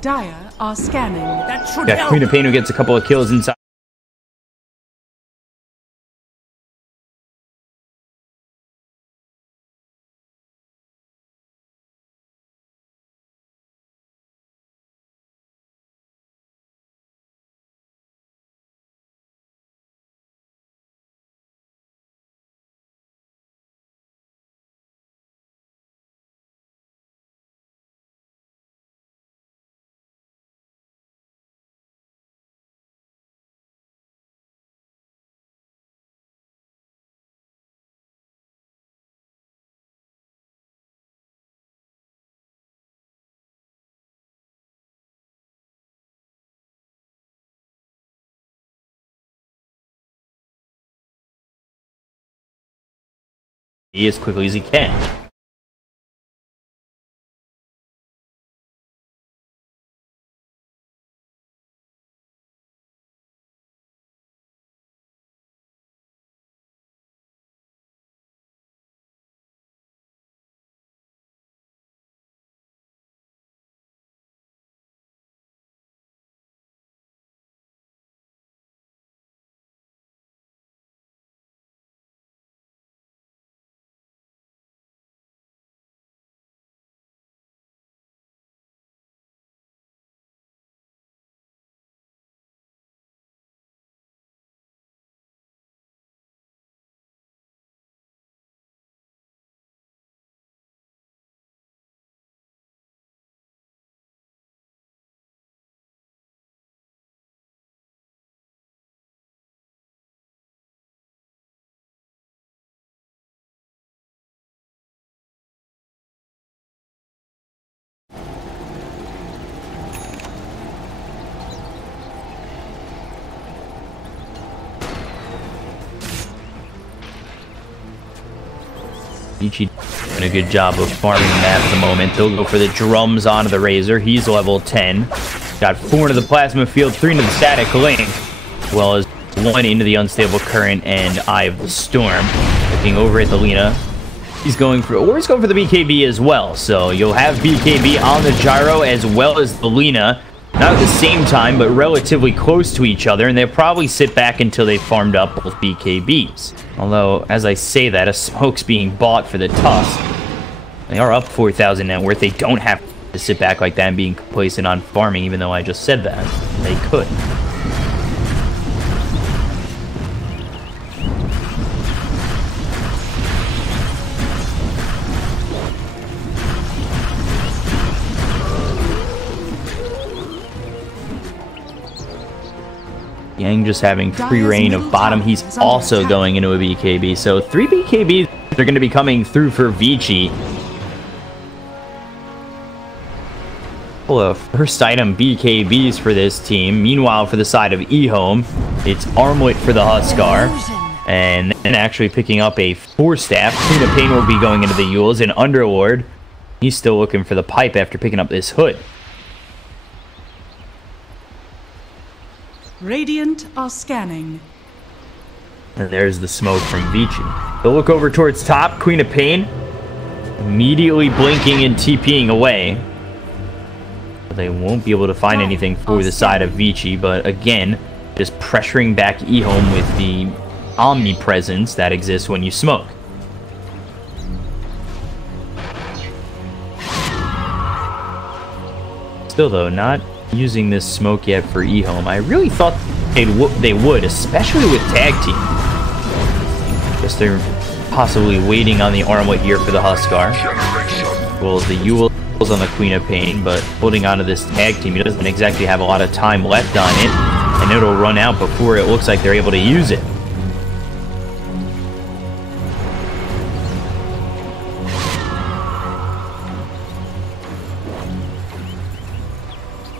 Dire are scanning. That should Got help. Queen of Pain who gets a couple of kills inside. As quickly as he can. VICI doing a good job of farming that at the moment. They'll go for the drums onto the Razor. He's level 10. Got 4 into the Plasma Field, 3 into the Static Link, as well as 1 into the Unstable Current and Eye of the Storm. Looking over at the Lina. He's going for, or he's going for the BKB as well. So you'll have BKB on the Gyro as well as the Lina. Not at the same time, but relatively close to each other, and they'll probably sit back until they farmed up both BKBs. Although, as I say that, a smoke's being bought for the Tusk. They are up 4,000 net worth. They don't have to sit back like that and being complacent on farming, even though I just said that. They could. Yang just having free reign of bottom. He's also going into a BKB. So 3 BKBs are going to be coming through for VICI. Well, first item BKBs for this team. Meanwhile, for the side of EHOME, it's Armlet for the Huskar. And then actually picking up a 4-staff. Queen of Pain will be going into the Yules. And Underlord, he's still looking for the pipe after picking up this hood. Radiant are scanning. And there's the smoke from VICI. They'll look over towards top. Queen of Pain immediately blinking and TPing away. They won't be able to find anything for the side of VICI, but again, just pressuring back EHOME with the omnipresence that exists when you smoke. Still though, not using this smoke yet for EHOME. I really thought they would, especially with tag team. Guess they're possibly waiting on the Armlet here for the Huskar. Well, the Yules on the Queen of Pain, but holding on to this tag team. He doesn't exactly have a lot of time left on it, and it'll run out before it looks like they're able to use it.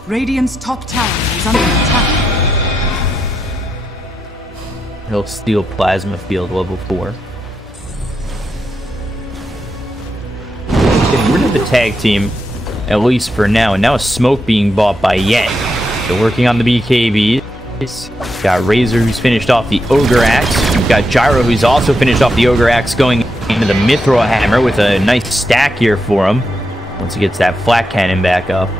Radiant's top tower is under attack. He'll steal Plasma Field level 4. Getting rid of the tag team, at least for now. And now a smoke being bought by Yang. They're working on the BKB. Got Razor, who's finished off the Ogre Axe. We've got Gyro, who's also finished off the Ogre Axe, going into the Mithril Hammer with a nice stack here for him once he gets that flat cannon back up.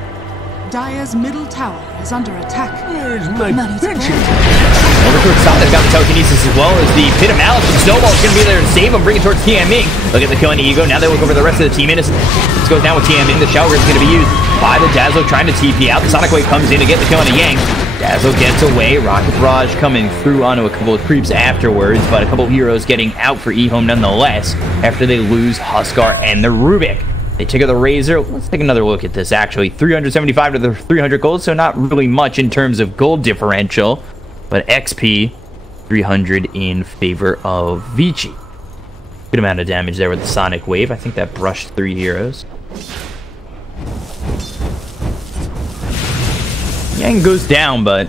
Dire's middle tower is under attack. Where's my pension? Over towards top, they've got the telekinesis as well as the Pit of Malice. And Snowball's going to be there to save him, bring it towards Tian Ming. Look at the kill on Ego. Now they look over the rest of the team. Innocence goes down with Tian Ming. The Shower is going to be used by the Dazzler trying to TP out. The Sonic Wave comes in to get the kill on the Yang. Dazzle gets away. Rocket Barrage coming through onto a couple of creeps afterwards, but a couple of heroes getting out for EHOME nonetheless after they lose Huskar and the Rubik. They take out the Razor. Let's take another look at this, actually. 375 to the 300 gold, so not really much in terms of gold differential, but XP, 300 in favor of VICI. Good amount of damage there with the Sonic Wave. I think that brushed 3 heroes. Yang goes down, but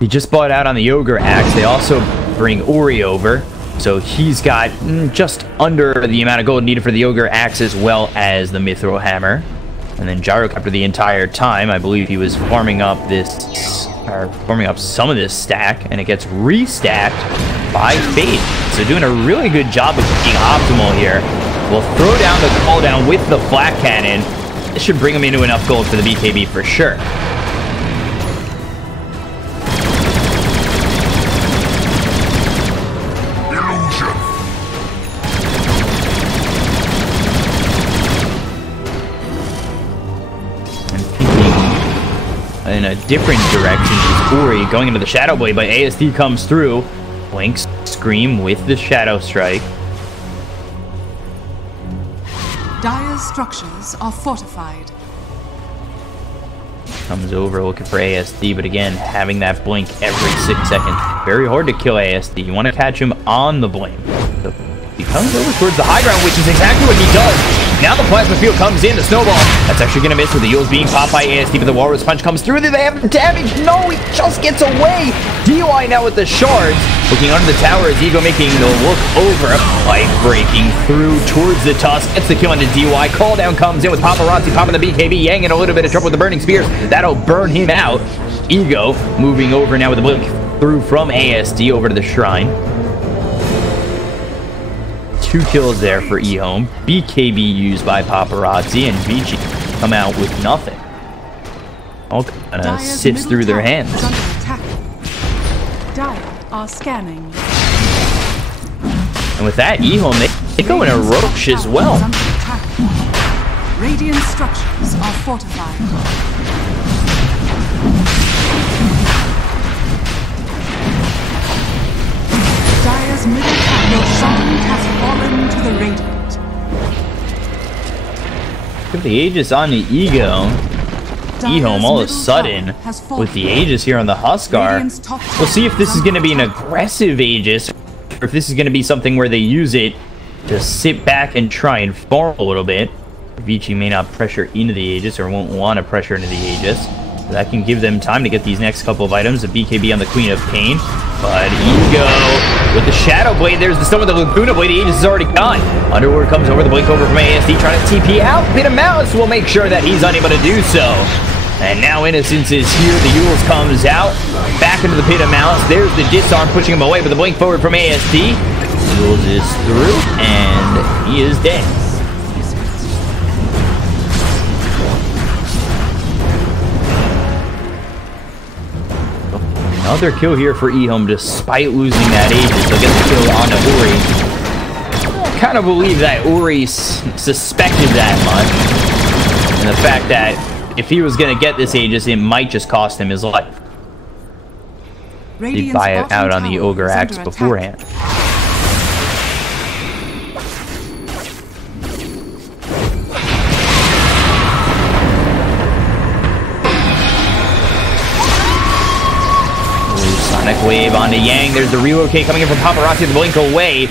he just bought out on the Ogre Axe. They also bring Ori over, so he's got just under the amount of gold needed for the Ogre Axe as well as the Mithril Hammer. And then Gyrocopter the entire time, I believe he was farming up this, or farming up some of this stack, and it gets restacked by Fate. So doing a really good job of being optimal here. We'll throw down the call down with the Flak Cannon. This should bring him into enough gold for the BKB for sure. In a different direction is Ori going into the Shadow Blade, but ASD comes through. Blinks Scream with the Shadow Strike. Dire's structures are fortified. Comes over looking for ASD, but again, having that blink every 6 seconds. Very hard to kill ASD. You want to catch him on the blink. So he comes over towards the high ground, which is exactly what he does. Now the Plasma Field comes in, the Snowball. That's actually going to miss with the Yules being popped by ASD, but the Walrus Punch comes through. They have the damage. No, he just gets away. DUI now with the shards. Looking under the tower is Ego making the look over. Light breaking through towards the Tusk. Gets the kill into DUI. Call down comes in with Paparazzi popping the BKB. Yang in a little bit of trouble with the Burning Spears. That'll burn him out. Ego moving over now with the blink through from ASD over to the Shrine. 2 kills there for EHOME. BKB used by Paparazzi, and VICI come out with nothing. All kind of sits through their hands. Dire are scanning. And with that, EHOME, they go in a roach as well. Radiant structures are fortified. Dire's middle tower has fallen to the Radiant. Put the Aegis on the Ego. EHOME all of a sudden, with the Aegis here on the Huskar. We'll see if this is going to be an aggressive Aegis, or if this is going to be something where they use it to sit back and try and farm a little bit. VICI may not pressure into the Aegis, or won't want to pressure into the Aegis. That can give them time to get these next couple of items. The BKB on the Queen of Pain. But Ego with the Shadow Blade. There's the stone with the Laguna Blade. The Aegis is already gone. Underworld comes over. The blink over from ASD trying to TP out. Pit of Malice will make sure that he's unable to do so. And now Innocence is here. The Yules comes out. Back into the Pit of Malice. There's the Disarm pushing him away. But the blink forward from ASD. Yules is through. And he is dead. Another kill here for EHOME despite losing that Aegis. They'll get the kill on Ori. I kind of believe that Ori suspected that much. And the fact that if he was going to get this Aegis, it might just cost him his life. He'd buy it out on the Ogre Axe beforehand. Sonic Wave onto Yang. There's the relocate coming in from Paparazzi. The blink away.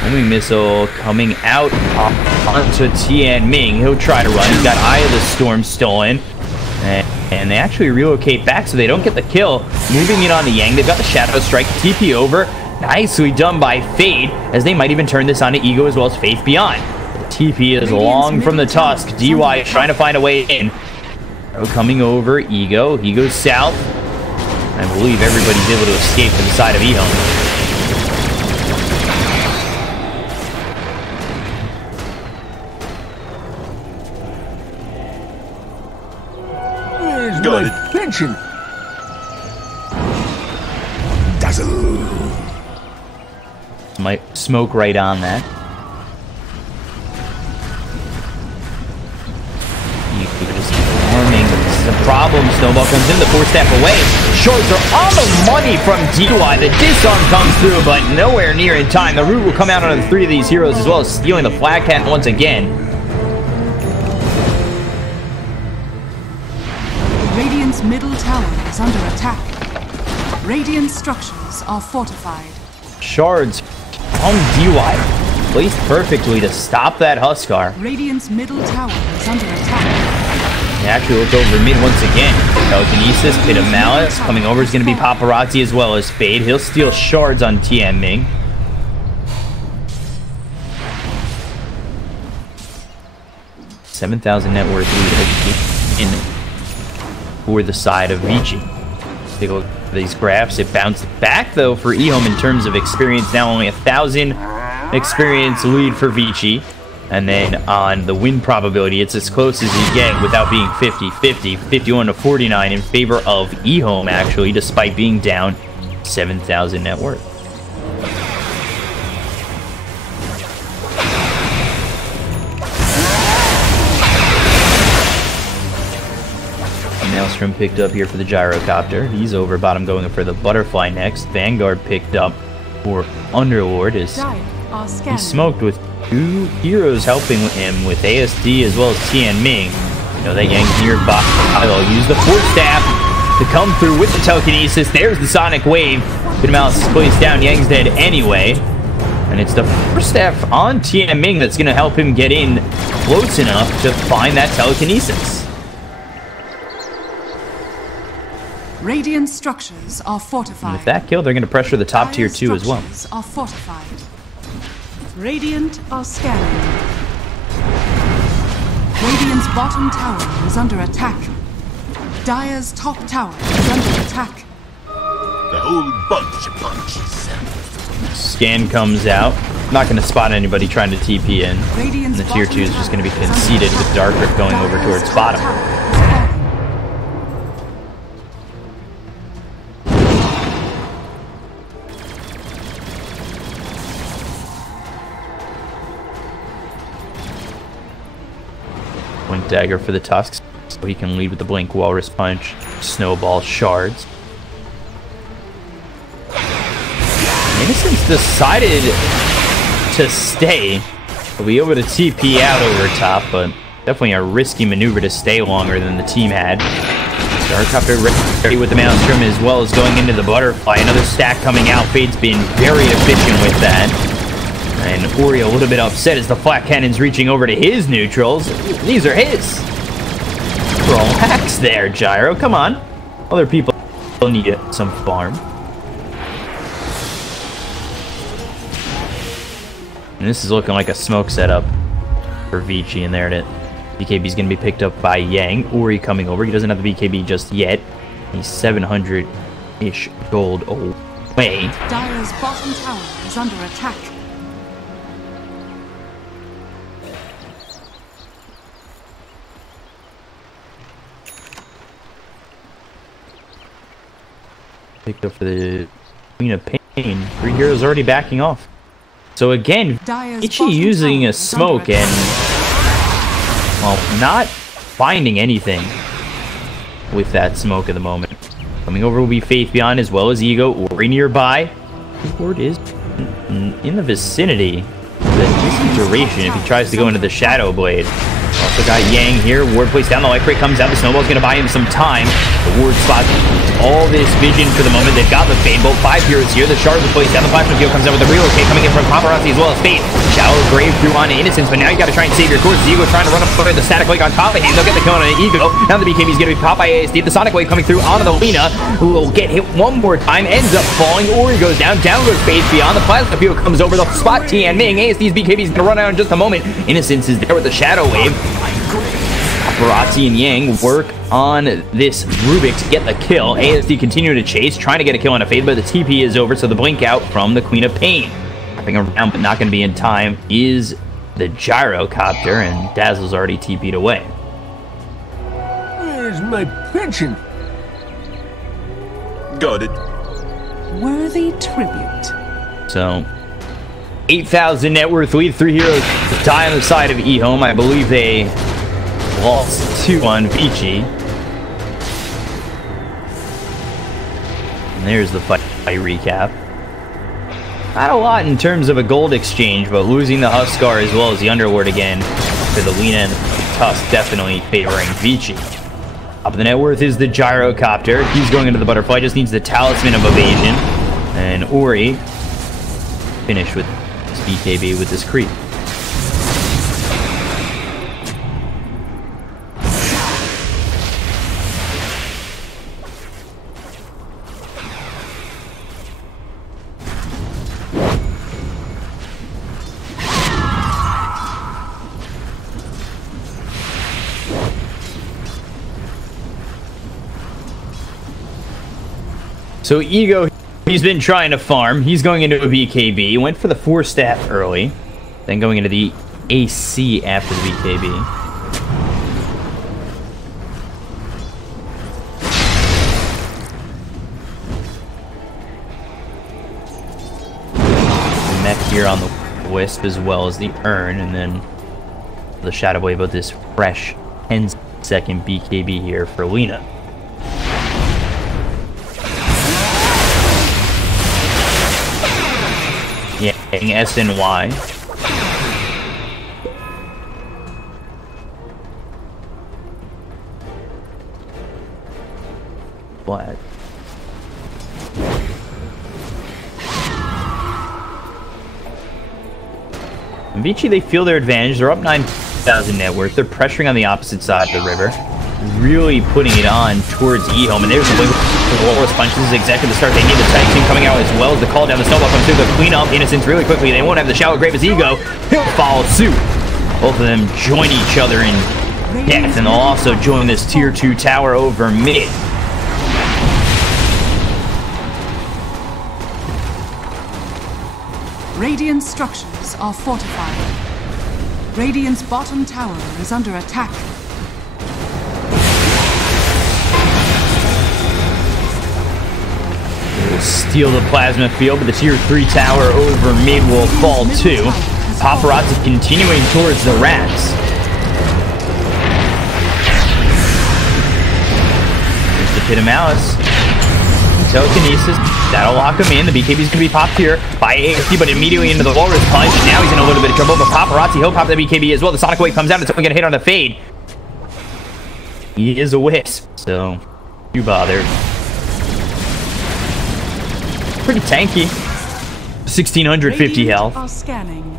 Homing missile coming out onto Tian Ming. He'll try to run. He's got Eye of the Storm stolen. And they actually relocate back so they don't get the kill. Moving in on the Yang. They've got the Shadow Strike. TP over. Nicely done by Fade, as they might even turn this onto Ego as well as Faith Beyond. The TP is long from the Tusk. DY trying to find a way in. Coming over. Ego. He goes south. I believe everybody's able to escape to the side of EHOME. Got it. Attention. Dazzle. Might smoke right on that. You just farming. This is a problem. Snowball comes in. The 4-step away. Shards are on the money from DY. The disarm comes through, but nowhere near in time. The root will come out on the 3 of these heroes, as well as stealing the flag cat once again. Radiant's middle tower is under attack. Radiant structures are fortified. Shards from DY placed perfectly to stop that Huskar. Radiant's middle tower is under attack. He actually looked over mid once again. Telekinesis, Pit of Malice. Coming over is going to be Paparazzi as well as Fade. He'll steal shards on TM Ming. $7,000 net worth lead in for the side of VICI. Take a look at these graphs. It bounced back though for EHOME in terms of experience. Now only 1,000 experience lead for VICI. And then on the win probability, it's as close as you get without being 50-50. 51 to 49 in favor of EHOME, actually, despite being down 7,000 net worth. Maelstrom picked up here for the Gyrocopter. He's over bottom going for the Butterfly next. Vanguard picked up for Underlord. He smoked with 2 heroes helping him with ASD as well as Tian Ming. You know that Yang's nearby. They'll use the 4-staff to come through with the telekinesis. There's the Sonic Wave. Good Mouse is placed down. Yang's dead anyway. And it's the 4-staff on Tian Ming that's going to help him get in close enough to find that telekinesis. Radiant structures are fortified. And with that kill, they're going to pressure the top tier 2 as well. Are fortified. Radiant are scanning. Radiant's bottom tower is under attack. Dire's top tower is under attack. The whole bunch of punches. Scan comes out. Not going to spot anybody trying to TP in. And the tier 2 is just going to be conceded with Dark Rift going over towards bottom. Blink Dagger for the Tusks, so he can lead with the Blink Walrus Punch, Snowball, Shards. Innocence decided to stay. He'll be able to TP out over top, but definitely a risky maneuver to stay longer than the team had. Darkcopter ready with the Maelstrom as well as going into the Butterfly. Another stack coming out. Fade's been very efficient with that. And Ori a little bit upset as the Flat Cannon's reaching over to his neutrals. These are his. Relax there, Gyro. Come on. Other people need some farm. And this is looking like a smoke setup for VICI, and there it is. BKB's going to be picked up by Yang. Ori coming over. He doesn't have the BKB just yet. He's 700-ish gold away. Dire's bottom tower is under attack. Picked up for the Queen of Pain. 3 heroes already backing off. So again, VICI using a smoke and, well, not finding anything with that smoke at the moment. Coming over will be Faith Beyond as well as Ego. Ori nearby. Ward is in the vicinity. The decent duration if he tries to go into the Shadow Blade. Also got Yang here. Ward placed down. The Light Break comes out. The Snowball's going to buy him some time. The Ward spots all this vision for the moment. They've got the Fade Bolt. 5 heroes here. The Shards are placed down. The Plasma Field comes out with the relocate coming in from Paparazzi as well as Fade. Shallow Grave through on Innocence, but now you got to try and save your course. Ego trying to run up with the Static Wake on top of him. They'll get the kill on an Ego. Now the BKB is going to be popped by ASD. The Sonic Wave coming through onto the Lina, who will get hit one more time. Ends up falling. Ori goes down. Down goes Fade Beyond. The Plasma Field comes over. The spot Tian Ming. ASD's BKB is going to run out in just a moment. Innocence is there with the Shadow Wave. Paparazzi and Yang work on this Rubik to get the kill. ASD continue to chase, trying to get a kill on a Fade, but the TP is over, so the blink out from the Queen of Pain. Wrapping around, but not going to be in time, is the Gyrocopter, and Dazzle's already TP'd away. Where's my pension? Got it. Worthy tribute. So, 8,000 net worth lead. 3 heroes die on the side of EHOME. I believe they lost 2 on VICI. And there's the fight recap. Not a lot in terms of a gold exchange, but losing the Huskar as well as the Underlord again for the Lina and Tusk definitely favoring VICI. Up the net worth is the Gyrocopter. He's going into the Butterfly, just needs the Talisman of Evasion. And Ori finished with his BKB with this creep. So Ego, he's been trying to farm. He's going into a BKB. Went for the 4-staff early. Then going into the AC after the BKB. The mech here on the Wisp as well as the Urn. And then the Shadow Wave with this fresh 10-second BKB here for Lina. Yeah, SNY. What? VICI, they feel their advantage. They're up 9,000 net worth. They're pressuring on the opposite side of the river. Really putting it on towards EHOME. And there's the Walrus Punch. This is exactly the start they need. The tag team coming out as well as the call down. The snowball comes through. The clean up Innocence really quickly. They won't have the Shower Grave as Ego. He'll follow suit. Both of them join each other in death. And they'll also join this tier 2 tower over mid. Radiant structures are fortified. Radiant's bottom tower is under attack. Steal the plasma field, but the tier 3 tower over mid will fall too. Paparazzi continuing towards the rats. There's the Pit of Malice. Telekinesis. That'll lock him in. The BKB's gonna be popped here by ASD, but immediately into the Walrus Punch. Now he's in a little bit of trouble, but Paparazzi, he'll pop the BKB as well. The Sonic Wave comes down. It's only gonna hit on the Fade. He is a Wisp, so too bothered. Pretty tanky. 1,650 health. Are scanning.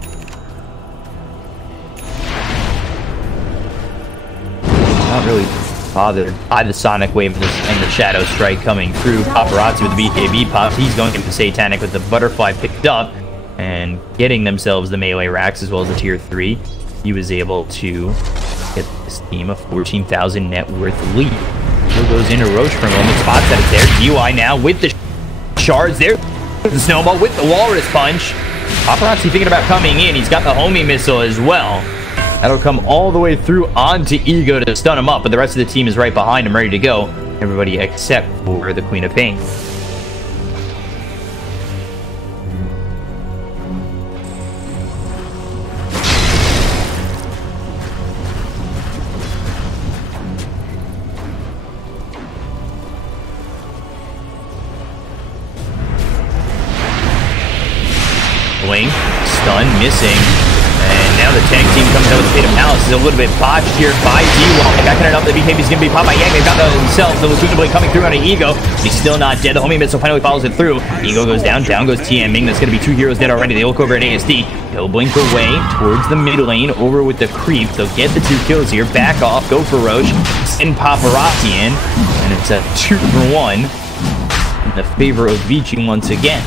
Not really bothered by the Sonic Wave and the Shadow Strike coming through. Paparazzi with the BKB pops. He's going into Satanic with the Butterfly picked up and getting themselves the melee racks as well as the tier 3. He was able to get this team a 14,000 net worth lead. Still goes into Roche for a moment. Spots that it's there. DUI now with the shards there. The snowball with the Walrus Punch. Paparazzi thinking about coming in. He's got the homing missile as well. That'll come all the way through onto Ego to stun him up, but the rest of the team is right behind him, ready to go. Everybody except for the Queen of Pain. Stun missing, and now the tank team comes out with the Pit of Malice. Is a little bit botched here by D1. Backing it up, the BKB's gonna be popped by Yang. They've got themselves the Lacuna Blade coming through on an Ego. He's still not dead. The homing missile finally follows it through. Ego goes down, down goes TMing. That's gonna be 2 heroes dead already. They look over at ASD. He'll blink away towards the mid lane, over with the creep. They'll get the 2 kills here. Back off, go for Roche, send Paparazzi in, and it's a 2-for-1 in the favor of VICI once again.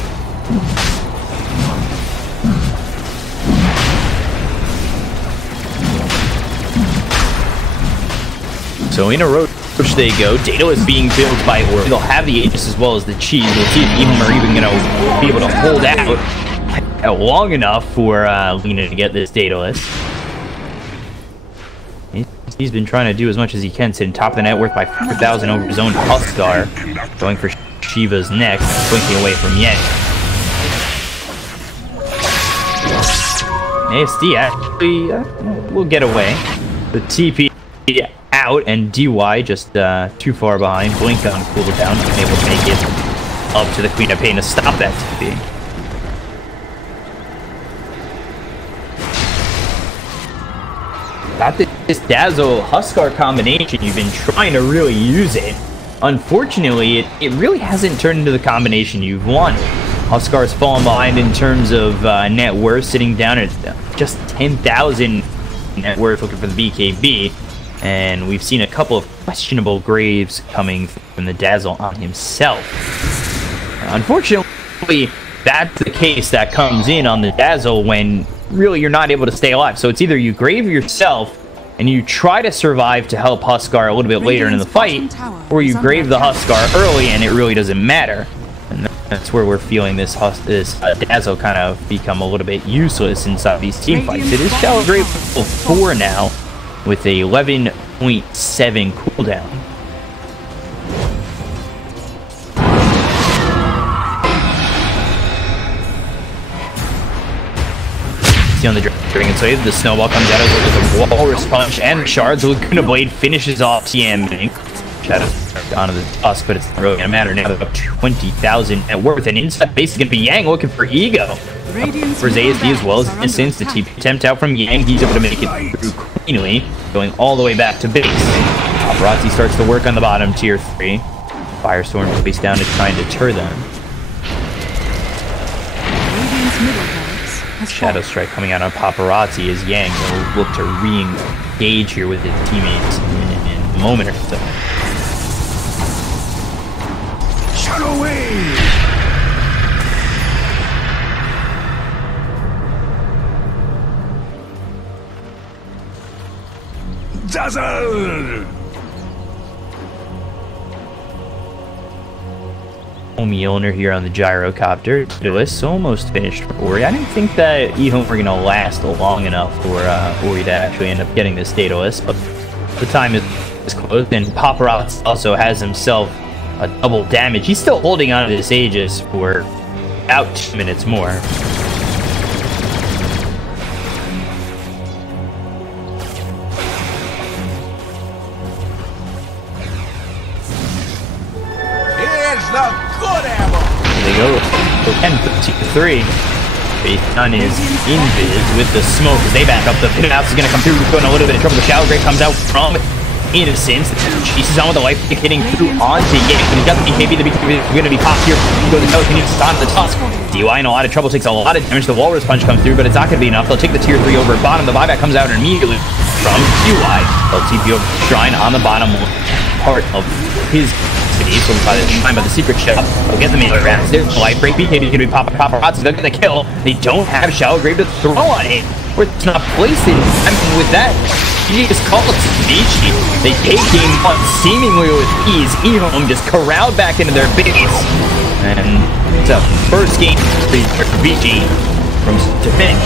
So in a Roche they go. Data is being built by Orb. They'll have the Aegis as well as the Cheese. We'll see if EHOME are even going to be able to hold out long enough for Lina to get this Daedalus. He's been trying to do as much as he can, sitting top of the net worth by 4,000 over his own Huskar. Going for Shiva's next, blinking away from Yang. ASD actually will get away. The TP out, and DY just too far behind. Blink on cooldown, unable to make it up to the Queen of Pain to stop that TP. Got this Dazzle Huskar combination. You've been trying to really use it. Unfortunately, it really hasn't turned into the combination you've wanted. Huskar's fallen behind in terms of net worth, sitting down at just 10,000 net worth, looking for the BKB. And we've seen a couple of questionable graves coming from the Dazzle on himself. Unfortunately, that's the case that comes in on the Dazzle when really you're not able to stay alive. So it's either you grave yourself and you try to survive to help Huskar a little bit later in the fight, or you grave the Huskar early and it really doesn't matter. And that's where we're feeling this Dazzle kind of become a little bit useless inside these team fights. It is Shallow Grave level 4 now with a 11.7 cooldown. On the Dragon Slave, the Snowball comes out with a Walrus Punch and the Shards. The Laguna Blade finishes off TM. Shadows onto the Tusk, but it's not really gonna matter now. They're up 20,000 net worth, and inside base is gonna be Yang looking for Ego. For his ASD as well as Innocence. The TP attempt out from Yang. He's able to make it through cleanly, going all the way back to base. Paparazzi starts to work on the bottom tier 3. Firestorm base down to try and deter them. Shadow Strike coming out on Paparazzi as Yang will look to re-engage here with his teammates in a moment or so. Shadow Wave! Dazzle! Mjolnir here on the gyrocopter. Daedalus almost finished for Ori. I didn't think that EHOME were going to last long enough for Ori to actually end up getting this Daedalus, but the time is close, and Paparazzi also has himself a double damage. He's still holding on to this Aegis for about 2 minutes more. Go 10-3. Faithun is invis with the smoke as they back up. The pit house is going to come through, going a little bit of trouble. The Shadow Grave comes out from Innocence. Chases on with the life hitting through onto Yang. When he doesn't, maybe the BKB is going to be popped here. He goes to telekinesis onto the Tusk. DY in a lot of trouble, takes a lot of damage. The Walrus Punch comes through, but it's not going to be enough. They'll take the tier 3 over at bottom. The buyback comes out immediately from DY. They'll TP over Shrine on the bottom part of his city. So by the time of the secret shop, they'll get the melee rounds. There's the life break. BKB is going to be Paparazzi. They're going to kill. They don't have Shallow Grave to throw on it. Or it's not placed in. I mean, with that, he just calls VICI. They take game 1 seemingly with ease. EHOME just corralled back into their base. And it's a first game for VICI from to finish.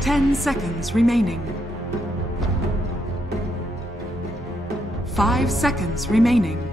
10 seconds remaining. 5 seconds remaining.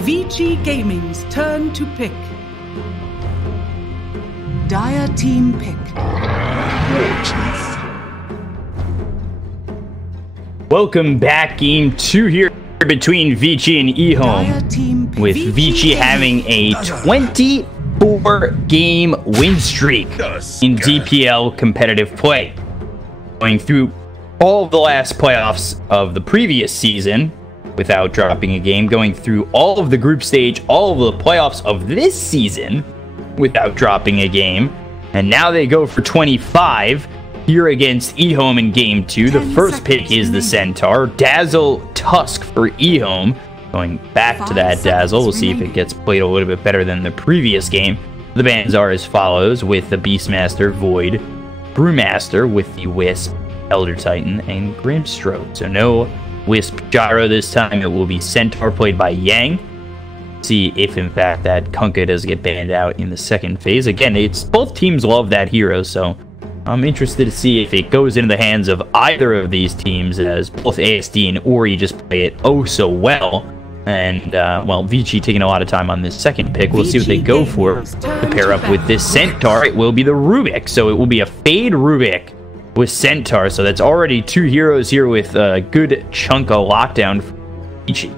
VICI Gaming's turn to pick. Dire team pick. Welcome back, game 2 here between VICI and EHOME, with VICI having a 24-game win streak in DPL competitive play, going through all of the last playoffs of the previous season without dropping a game, going through all of the group stage, all of the playoffs of this season without dropping a game, and now they go for 25 here against EHOME in game 2. The first pick is the Centaur. Dazzle Tusk for EHOME. Going back to that Dazzle, we'll see if it gets played a little bit better than the previous game. The bans are as follows, with the Beastmaster, Void, Brewmaster with the Wisp, Elder Titan, and Grimstroke. So no Wisp Gyro this time. It will be Centaur played by Yang. See if in fact that Kunkka does get banned out in the second phase. Again, it's both teams love that hero, so I'm interested to see if it goes into the hands of either of these teams, as both ASD and Ori just play it oh so well. And well, VICI taking a lot of time on this second pick. We'll see what they go for to pair up with this Centaur. It will be the Rubik, so it will be a Fade Rubik with Centaur. So that's already 2 heroes here with a good chunk of lockdown for VICI.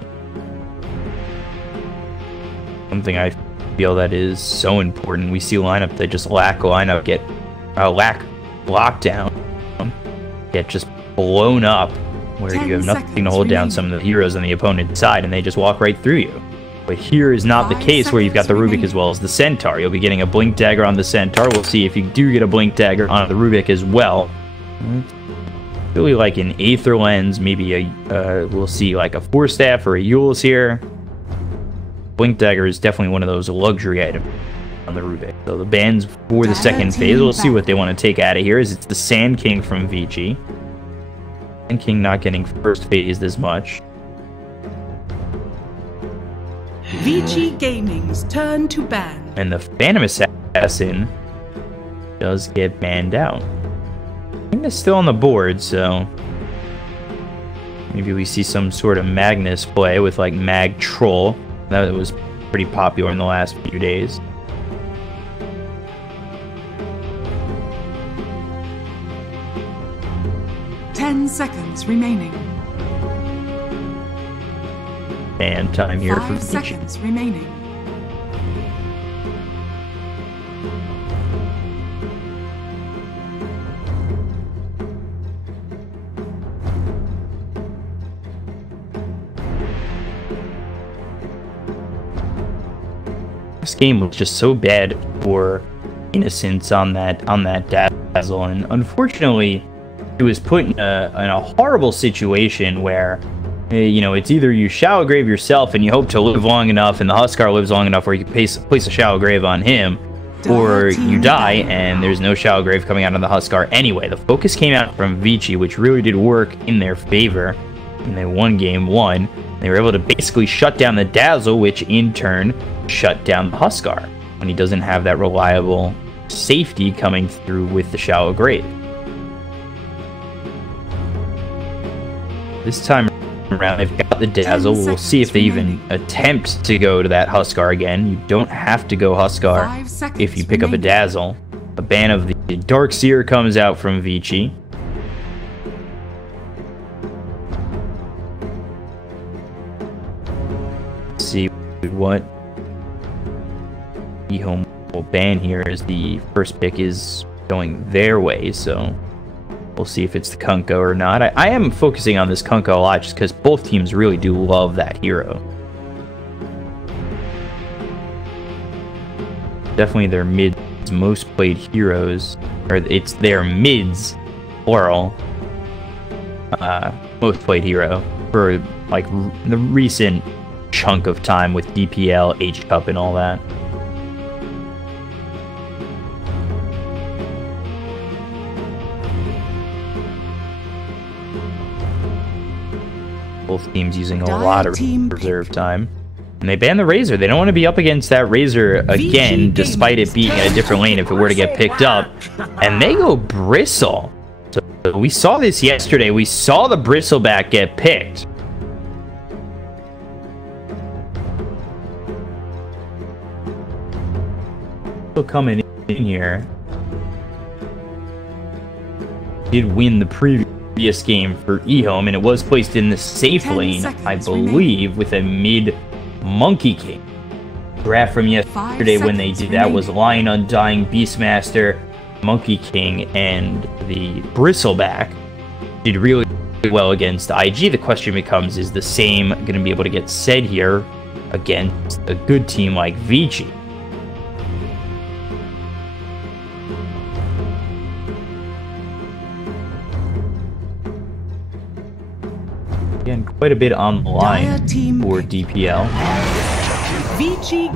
Something I feel that is so important. We see lineup that just lack lineup lack lockdown, get just blown up, where you have nothing to hold down some of the heroes on the opponent's side, and they just walk right through you. But here is not the case, where you've got the Rubik as well as the Centaur. You'll be getting a Blink Dagger on the Centaur. We'll see if you do get a Blink Dagger on the Rubik as well. Really like an Aether Lens, maybe a we'll see like a Force Staff or a Yule's here. Blink Dagger is definitely one of those luxury items on the Rubik. So the bans for the second phase, we'll see what they want to take out of here. Is it's the Sand King from VICI. Sand King not getting first phased as much. VICI Gaming's turn to ban. And the Phantom Assassin does get banned out. I think it's still on the board, so maybe we see some sort of Magnus play with like Mag Troll. That was pretty popular in the last few days. Seconds remaining. And time here for 5 seconds remaining. This game was just so bad for Innocence on that Dazzle, and unfortunately it was put in a horrible situation where, you know, it's either you shallow grave yourself and you hope to live long enough and the Huskar lives long enough where you can place a shallow grave on him, or you die and there's no shallow grave coming out of the Huskar anyway. The focus came out from VICI, which really did work in their favor, and they won game 1. They were able to basically shut down the Dazzle, which in turn shut down the Huskar when he doesn't have that reliable safety coming through with the shallow grave. This time around, they've got the Dazzle. We'll see if they even attempt to go to that Huskar again. You don't have to go Huskar if you pick up a Dazzle. A ban of the Dark Seer comes out from VICI. Let's see what EHOME will ban here, as the first pick is going their way, so we'll see if it's the Kunkka or not. I am focusing on this Kunkka a lot just because both teams really do love that hero. definitely their mid's most played heroes, or it's their mid's plural most played hero for like the recent chunk of time with DPL, H Cup, and all that. Both teams using a lot of reserve time. And they ban the Razor. They don't want to be up against that Razor again, despite it being in a different lane if it were to get picked up. And they go Bristle. So we saw this yesterday. We saw the Bristleback get picked. Still coming in here. Did win the previous game for EHOME, and it was placed in the safe lane, I believe, with a mid Monkey King. Draft from yesterday when they did that was Lion Undying, Beastmaster, Monkey King, and the Bristleback. Did really well against IG. The question becomes, is the same going to be able to get said here against a good team like VICI? Again, quite a bit on the line for DPL.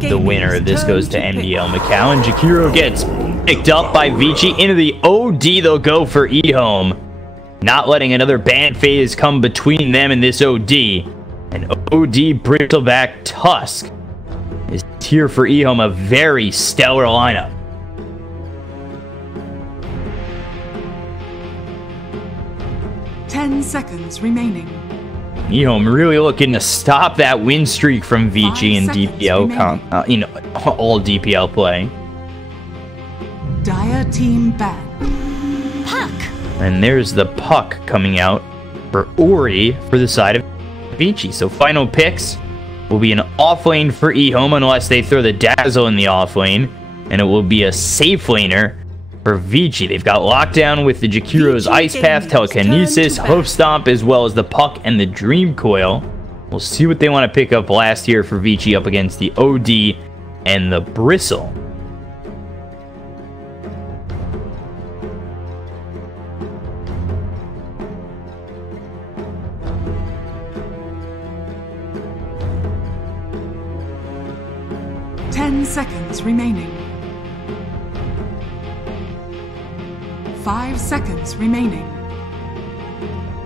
The winner of this goes to NBL Macau, and Jakiro gets picked up by VICI into the OD. They'll go for EHOME, not letting another ban phase come between them and this OD. And OD Bristleback Tusk is here for EHOME, a very stellar lineup. Ten seconds remaining. EHOME really looking to stop that win streak from VICI and DPL, all DPL play. Dire team ban. Puck. And there's the puck coming out for Ori for the side of VICI. So final picks will be an off lane for EHOME unless they throw the Dazzle in the off lane, and it will be a safe laner for VICI. They've got lockdown with the Jakiro's Ice Path, Telekinesis, Hoof Stomp, as well as the Puck and the Dream Coil. We'll see what they want to pick up last here for VICI up against the OD and the Bristle. Seconds remaining. 5 seconds remaining.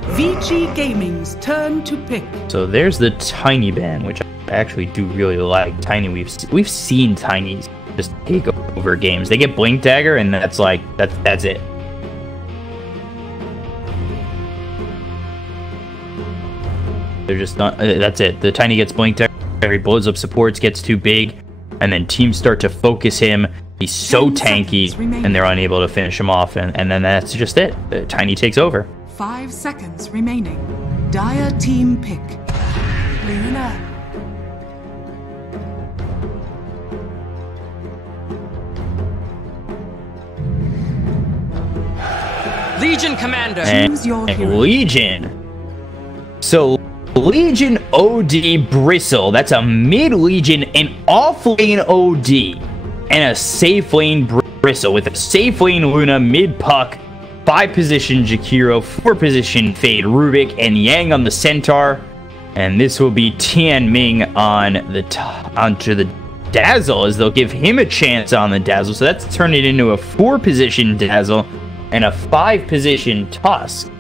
VICI Gaming's turn to pick. So there's the Tiny ban, which I actually do really like. Tiny, we've seen Tiny just take over games. They get Blink Dagger, and that's like that's it. They're just not. That's it. The Tiny gets Blink Dagger. He blows up supports, gets too big, and then teams start to focus him. He's so tanky, and they're unable to finish him off, and then that's just it. The Tiny takes over. 5 seconds remaining. Dire team pick. Luna. Legion Commander. Choose your hero. Legion. So Legion OD Bristle. That's a mid Legion, an off lane OD, and a safe lane Bristle with a safe lane Luna, mid Puck, 5 position Jakiro, 4 position Fade Rubik, and Yang on the Centaur. And this will be Tian Ming on onto the Dazzle, as they'll give him a chance on the Dazzle. So that's turned it into a 4 position Dazzle and a 5 position Tusk.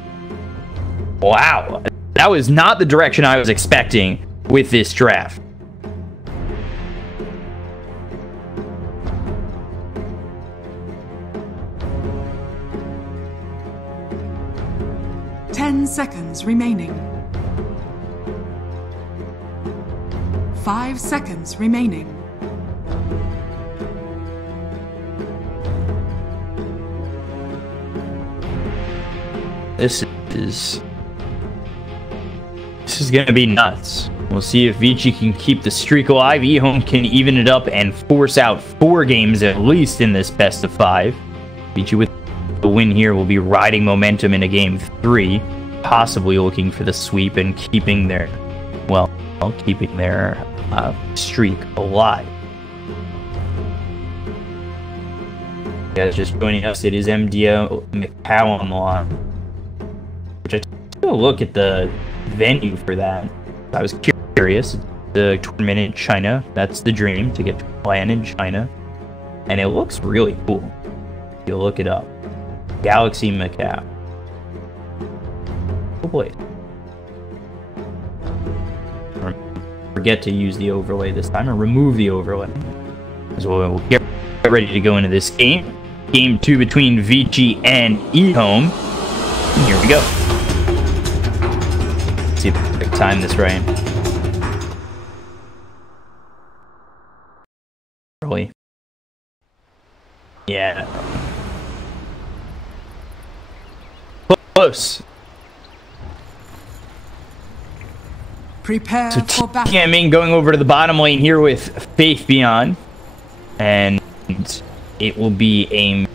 Wow. That was not the direction I was expecting with this draft. Ten seconds remaining. 5 seconds remaining. This is going to be nuts. We'll see if VICI can keep the streak alive. EHOME can even it up and force out 4 games at least in this best of 5. VICI with the win here will be riding momentum into game 3, possibly looking for the sweep and keeping their, keeping their streak alive. guys just joining us, it is MDO Macau on the line. Which I took a look at the venue for that. I was curious. The tournament in China, that's the dream, to get to land in China. And it looks really cool. You look it up. Galaxy Macau. Cool place. Forget to use the overlay this time, or remove the overlay. So we'll get ready to go into this game. Game 2 between VICI and EHOME. And here we go. Let's see if I can time this right. Early. Yeah. Close. Prepare So for battle. TMing going over to the bottom lane here with Faith Beyond. And it will be a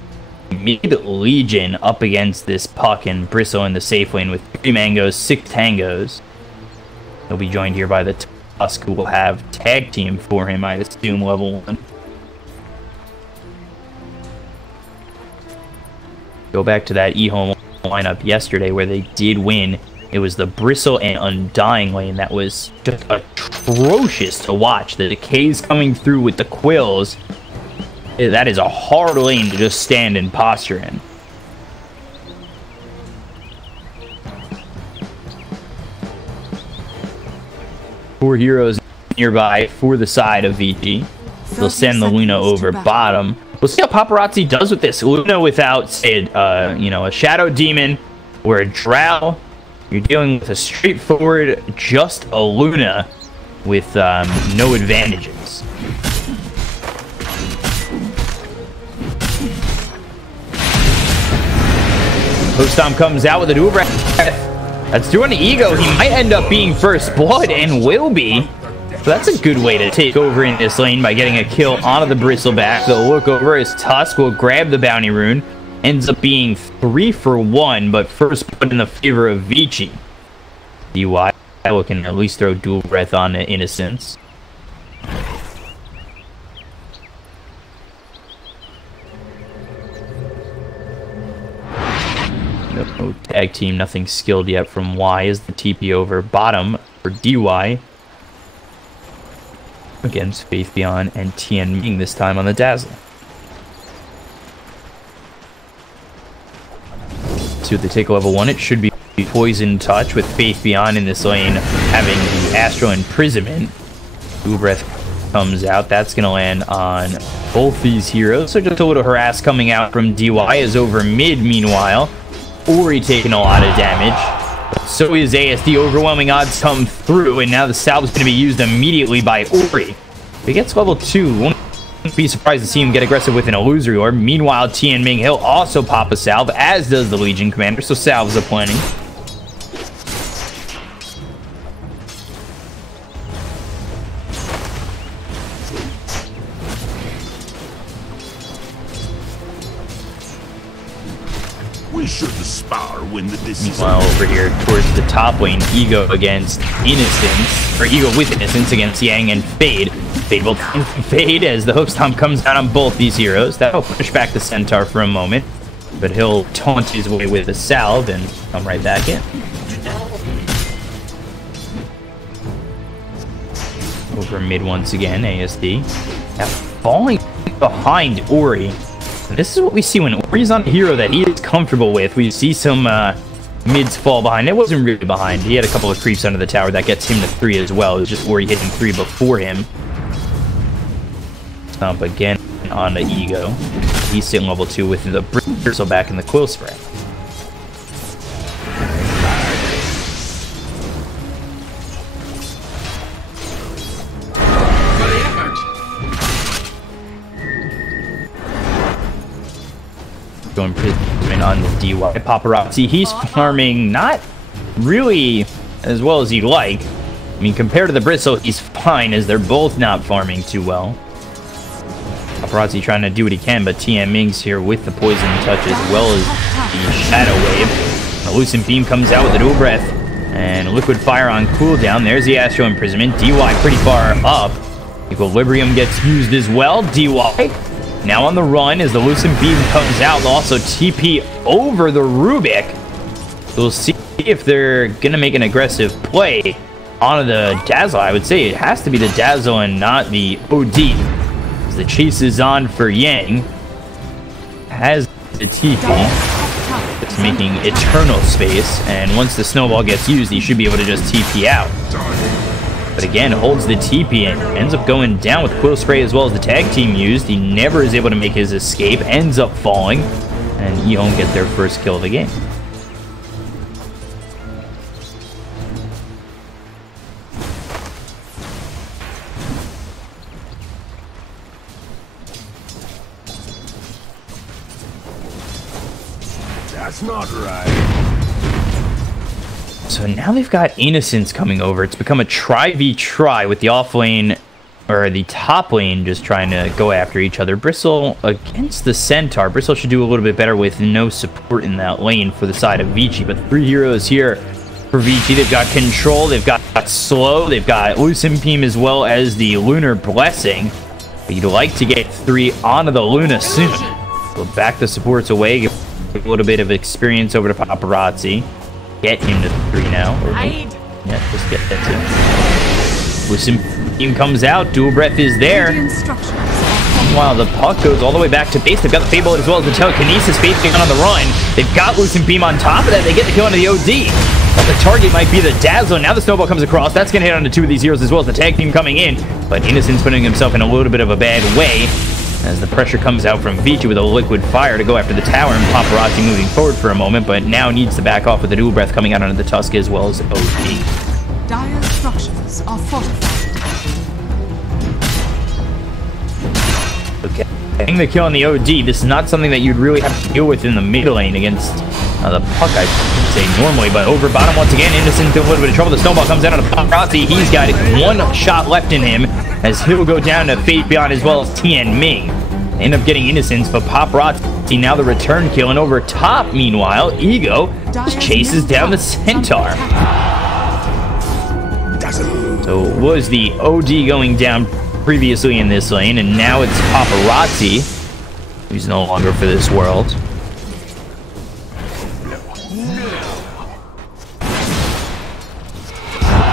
mid-legion up against this Puck and Bristle in the safe lane with 3 Mangos, 6 Tangos. He'll be joined here by the Tusk, who will have tag team for him, I assume, level 1. Go back to that EHOME lineup yesterday where they did win. It was the Bristle and Undying lane that was just atrocious to watch. The decays coming through with the quills. That is a hard lane to just stand and posture in. Four heroes nearby for the side of VG. They'll send the Luna over bottom. We'll see how Paparazzi does with this. Luna without, say, you know, a Shadow Demon or a Drow. You're dealing with a straightforward, just a Luna with no advantages. Postom comes out with a dual breath. That's doing an ego. He might end up being first blood and will be. So that's a good way to take over in this lane by getting a kill onto the Bristleback. They'll look over as Tusk will grab the bounty rune. Ends up being 3 for 1, but first put in the favor of VICI. DY can at least throw dual breath on the Innocence. No tag team, nothing skilled yet from Y as the TP over bottom for DY. Against Faith Beyond and Tian Ming this time on the Dazzle. See what they take level 1. It should be Poison Touch with Faith Beyond in this lane having the Astral Imprisonment. Dual Breath comes out. That's going to land on both these heroes. So just a little harass coming out from DY is over mid meanwhile. Ori taking a lot of damage. So is ASD. Overwhelming odds come through, and now the salve is going to be used immediately by Ori. If he gets level 2, won't be surprised to see him get aggressive with an illusory orb. Meanwhile, Tian Ming, he'll also pop a salve, as does the Legion Commander, so salves are plenty. We should aspire when the distance. Meanwhile, over here towards the top lane, Ego against Innocence, or Ego with Innocence against Yang and Fade. Fade will fade as the hook stomp comes down on both these heroes. That'll push back the Centaur for a moment, but he'll taunt his way with a salve and come right back in. Over mid once again, ASD. Now falling behind Ori. This is what we see when Ori's on a hero that he is comfortable with. We see some mids fall behind. It wasn't really behind. He had a couple of creeps under the tower. That gets him to 3 as well. It was just Ori hitting 3 before him. Stomp again on the Ego. He's sitting level 2 with the Bristle back in the Quill Spray. Going imprisonment on the DY. Paparazzi, he's farming not really as well as he'd like. I mean, compared to the Bristle, he's fine as they're both not farming too well. Paparazzi trying to do what he can, but TM Ming's here with the Poison Touch as well as the Shadow Wave. The Lucent Beam comes out with a dual breath and Liquid Fire on cooldown. There's the Astral Imprisonment. DY pretty far up. Equilibrium gets used as well. DY now on the run as the Lucent Beam comes out. They'll also TP over the Rubik. We'll see if they're going to make an aggressive play onto the Dazzle. I would say it has to be the Dazzle and not the OD. As the chase is on for Yang. Has the TP. It's making eternal space, and once the snowball gets used, he should be able to just TP out. But again, holds the TP and ends up going down with Quill Spray as well as the tag team used. He never is able to make his escape, ends up falling, and EHOME get their first kill of the game. That's not right. So now they've got Innocence coming over. It's become a try-v-try with the off lane, or the top lane, just trying to go after each other. Bristle against the Centaur. Bristle should do a little bit better with no support in that lane for the side of VICI. But 3 heroes here for VICI. They've got Control, they've got Slow, they've got Lucent Beam as well as the Lunar Blessing. But you'd like to get 3 onto the Luna soon. We'll back the supports away, give a little bit of experience over to Paparazzi. Get him to 3 now. Yeah, just get that to him. Lucent Beam comes out, Dual Breath is there. Meanwhile, the puck goes all the way back to base. They've got the Fable as well as the Telekinesis facing on the run. They've got Lucent Beam on top of that. They get the kill into the OD. But the target might be the Dazzle. Now the Snowball comes across. That's going to hit onto 2 of these heroes as well as the tag team coming in. But Innocence putting himself in a little bit of a bad way as the pressure comes out from VICI with a Liquid Fire to go after the tower, and Paparazzi moving forward for a moment, but now needs to back off with the Dual Breath coming out onto the Tusk as well as OD. Dire structures are fortified. Okay, getting the kill on the OD. This is not something that you'd really have to deal with in the mid lane against the puck, I should say normally, but over bottom once again, Innocent in a little bit of trouble. The Snowball comes out on Paparazzi. He's got 1 shot left in him as he'll go down to Fate Beyond as well as Tian Ming. They end up getting Innocence, but Paparazzi now the return kill, and over top, meanwhile, Ego just chases down the Centaur. So it was the OD going down previously in this lane, and now it's Paparazzi, who's no longer for this world.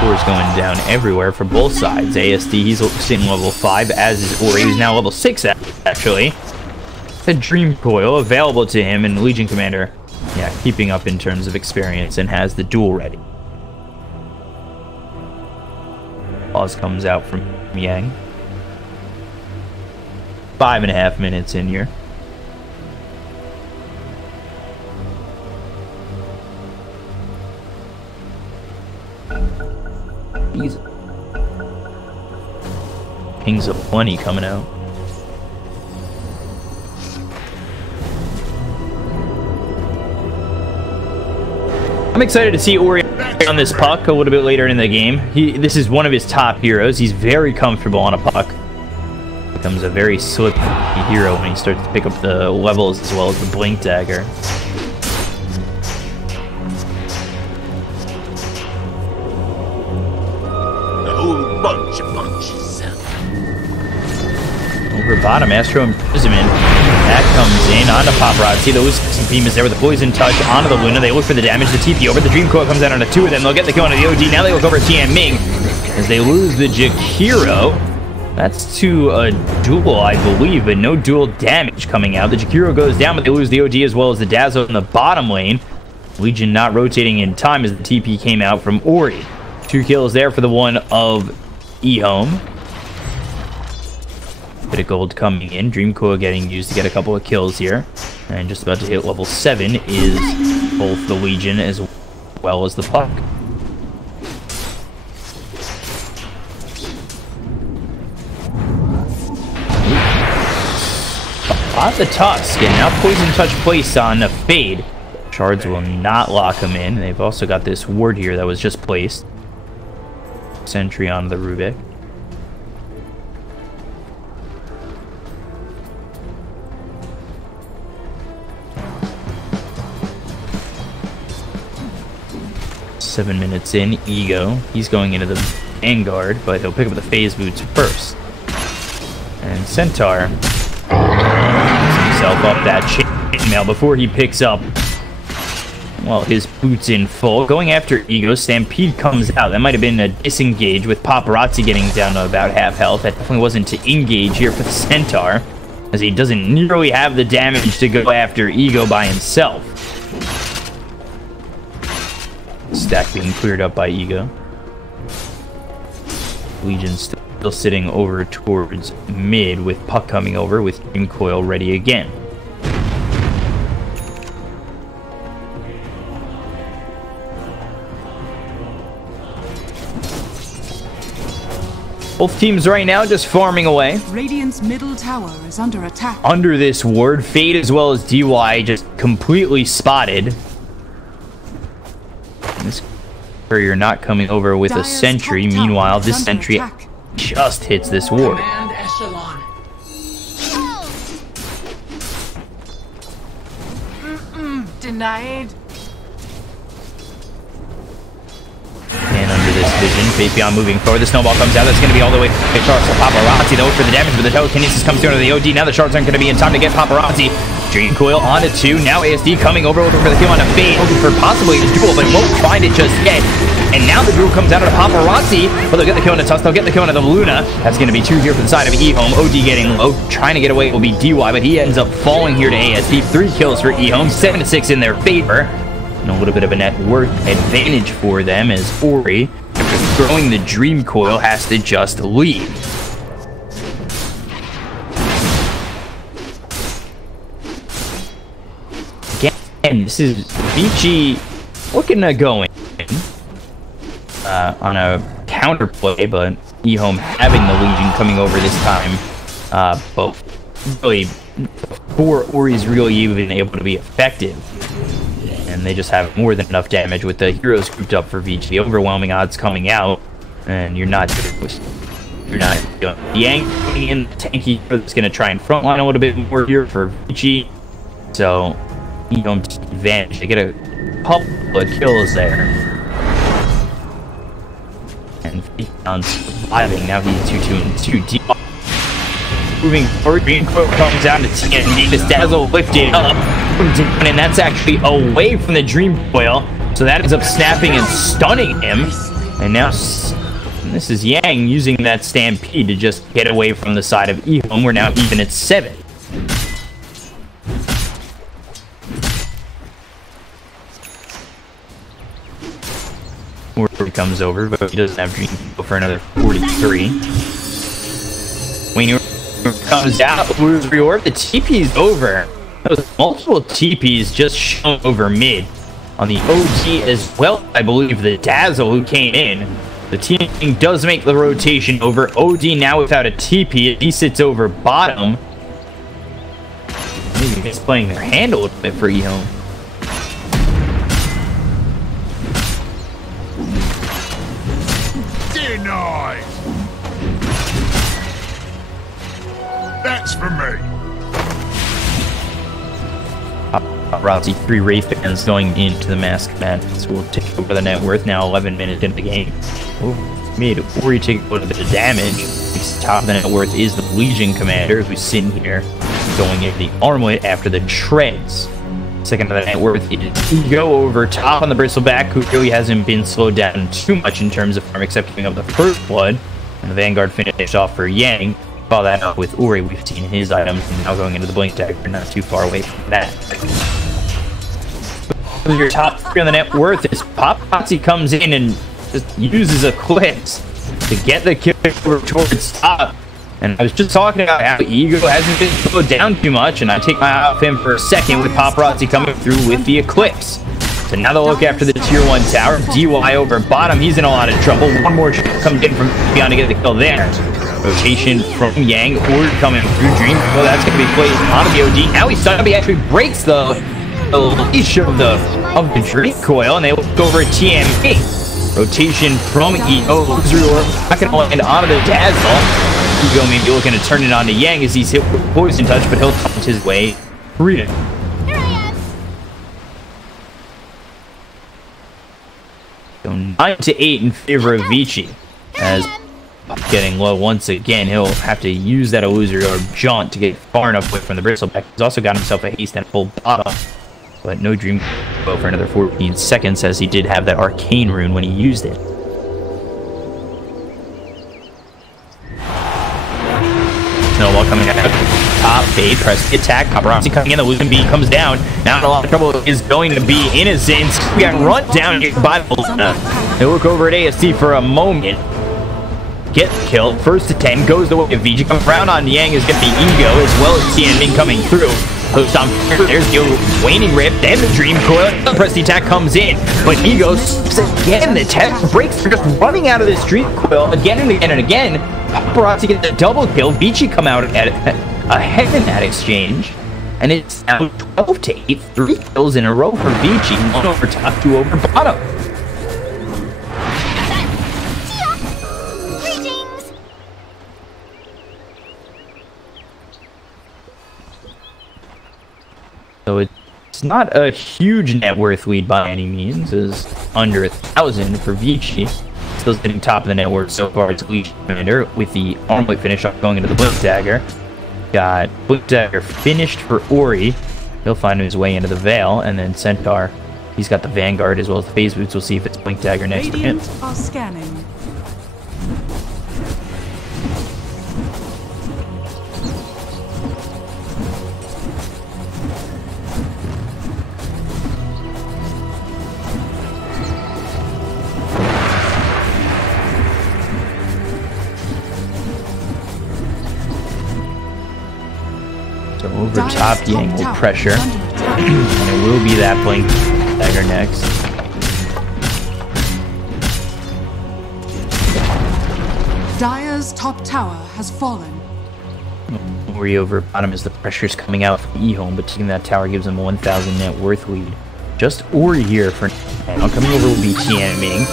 Is going down everywhere for both sides. ASD, he's sitting level 5, as is Ori, who's now level 6 actually. The Dream Coil available to him, and Legion Commander, yeah, keeping up in terms of experience and has the duel ready. Pause comes out from Yang. 5.5 minutes in here. Easy. Pings of plenty coming out. I'm excited to see Ori on this puck a little bit later in the game. This is one of his top heroes. He's very comfortable on a puck. Becomes a very slippery hero when he starts to pick up the levels as well as the Blink Dagger. Bunch of punches. Over bottom, Astro Imprisonment. That comes in onto Paparazzi. The Lucent Beam is there with the Poison Touch onto the Luna. They look for the damage. The TP over. The Dream Coil comes out onto 2 of them. They'll get the kill onto the OD. Now they look over at Tian Ming as they lose the Jakiro. That's to a duel, I believe, but no dual damage coming out. The Jakiro goes down, but they lose the OD as well as the Dazzle in the bottom lane. Legion not rotating in time as the TP came out from Ori. 2 kills there for the one of EHOME. Bit of gold coming in. Dream Coil getting used to get a couple of kills here. And just about to hit level 7 is both the Legion as well as the puck. On the Tusk, and now Poison Touch placed on the Fade. Shards will not lock him in. They've also got this ward here that was just placed. Sentry on the Rubik. Seven minutes in, Ego. He's going into the Vanguard, but he'll pick up the Phase Boots first. And Centaur himself up that chainmail before he picks up, well, his boots in full. Going after Ego, Stampede comes out. That might have been a disengage with Paparazzi getting down to about half health. That definitely wasn't to engage here for the Centaur, as he doesn't nearly have the damage to go after Ego by himself. Stack being cleared up by Ego. Legion still sitting over towards mid with Puck coming over with Dream Coil ready again. Both teams right now just farming away. Radiant's middle tower is under attack. Under this ward, Fade as well as DY just completely spotted. This courier not coming over with a sentry. Meanwhile, this sentry just hits this ward. Command echelon. Denied. And under this vision, Faith Beyond moving forward. The snowball comes out. That's going to be all the way to Charles Paparazzi, though, for the damage. But the telekinesis comes through under the OD. Now the shards aren't going to be in time to get Paparazzi. Dream Coil onto 2. Now ASD coming over for the kill on a Fade. Looking for possibly a duel, but won't find it just yet. And now the duel comes out of the Paparazzi. But they'll get the kill on the Tusk. They'll get the kill on the Luna. That's going to be 2 here for the side of EHOME. OD getting low. Trying to get away will be DY, but he ends up falling here to ASD. 3 kills for EHOME. 7-6 in their favor. And a little bit of a net worth advantage for them as Ori, after throwing the Dream Coil, has to just leave. Again, this is VICI looking to go in on a counterplay, but EHOME having the Legion coming over this time, both really before Ori's really even able to be effective. And they just have more than enough damage with the heroes grouped up for VICI. Overwhelming odds coming out, and you're not doing Yang putting in the tanky that's going to try and frontline a little bit more here for VICI. So EHOME's advantage. They get a couple of kills there, and on surviving. Now he's 2-2-2. Moving forward, Green Coil comes down to TND. This Dazzle lifted up, and that's actually away from the Dream Coil. So that ends up snapping and stunning him. And now this is Yang using that Stampede to just get away from the side of EHOME. We're now even at 7. Ori comes over, but he doesn't have Dream Coil for another 43. Wayne comes out, reorb. The TP's over. Those multiple TPs just shown over mid. On the OG as well, I believe the Dazzle who came in. The team does make the rotation over. OD now without a TP. He sits over bottom. Maybe just playing their hand a little bit for EHOME. Denied. That's for me. Paparazzi, 3 Wraith fans going into the mask match. So we'll take over the net worth now, 11 minutes into the game. Oh, mid, Ori take a little bit of damage. Top of the net worth is the Legion Commander, who's sitting here going into the armlet after the treads. Second of the net worth is go over top on the Bristleback, who really hasn't been slowed down too much in terms of farm, except giving up the first blood. And the Vanguard finished off for Yang. Follow that up with Ori. We've seen his items, and now going into the Blink Dagger, not too far away from that. Your top 3 on the net worth is Paparazzi comes in and just uses Eclipse to get the kill towards top. And I was just talking about how Ego hasn't been slowed down too much, and I take my eye off him for a second with Paparazzi coming through with the Eclipse. So now they'll look after the tier 1 tower. DY over bottom, he's in a lot of trouble. One more comes in from beyond to get the kill there. Rotation from Yang, or coming through Dream. Well, that's going to be played on the OG. Now he's stunned. He actually breaks the leash of the Dream Coil, and they look over at TMP. Rotation from EO. Not going to land onto the Dazzle. Ego maybe looking to turn it on to Yang as he's hit with Poison Touch, but he'll touch his way through it. So 9-8 in favor of VICI, as getting low once again. He'll have to use that illusory or jaunt to get far enough away from the bristleback. He's also got himself a haste and full bottom, but no dream bow for another 14 seconds, as he did have that arcane rune when he used it. Snowball coming out. Top fade, press the attack. Paparazzi coming in. The losing beat comes down. Now in a lot of trouble is going to be Innocence. We got run down by the They look over at AST for a moment. Get killed. First to 10 goes the way of VICI. Coming around on Yang is going to be Ego, as well as TNB coming through. Post on. There's the waning rip. Then the dream coil. The press the attack comes in, but Ego again. The tech breaks. They're just running out of this dream coil again and again and again. Paparazzi gets a double kill. VICI come out ahead in that exchange, and it's now 12-8, 3 kills in a row for VICI. 1 over top, 2 over bottom. So it's not a huge net worth lead by any means. It's under 1,000 for VICI. Still sitting top of the net worth so far. It's Legion Commander with the Armblade finish off going into the Blink Dagger. Got Blink Dagger finished for Ori. He'll find his way into the Veil, and then Centaur. He's got the Vanguard as well as the Phase Boots. We'll see if it's Blink Dagger next for him. Radiant are scanning. So over top, Yang will pressure. And it will be that Blink Dagger next. Dire's top tower has fallen. Ori over bottom as the pressure's coming out from EHOME, but taking that tower gives him a 1,000 net worth lead. Just Ori here for now. Coming over will be Tianming.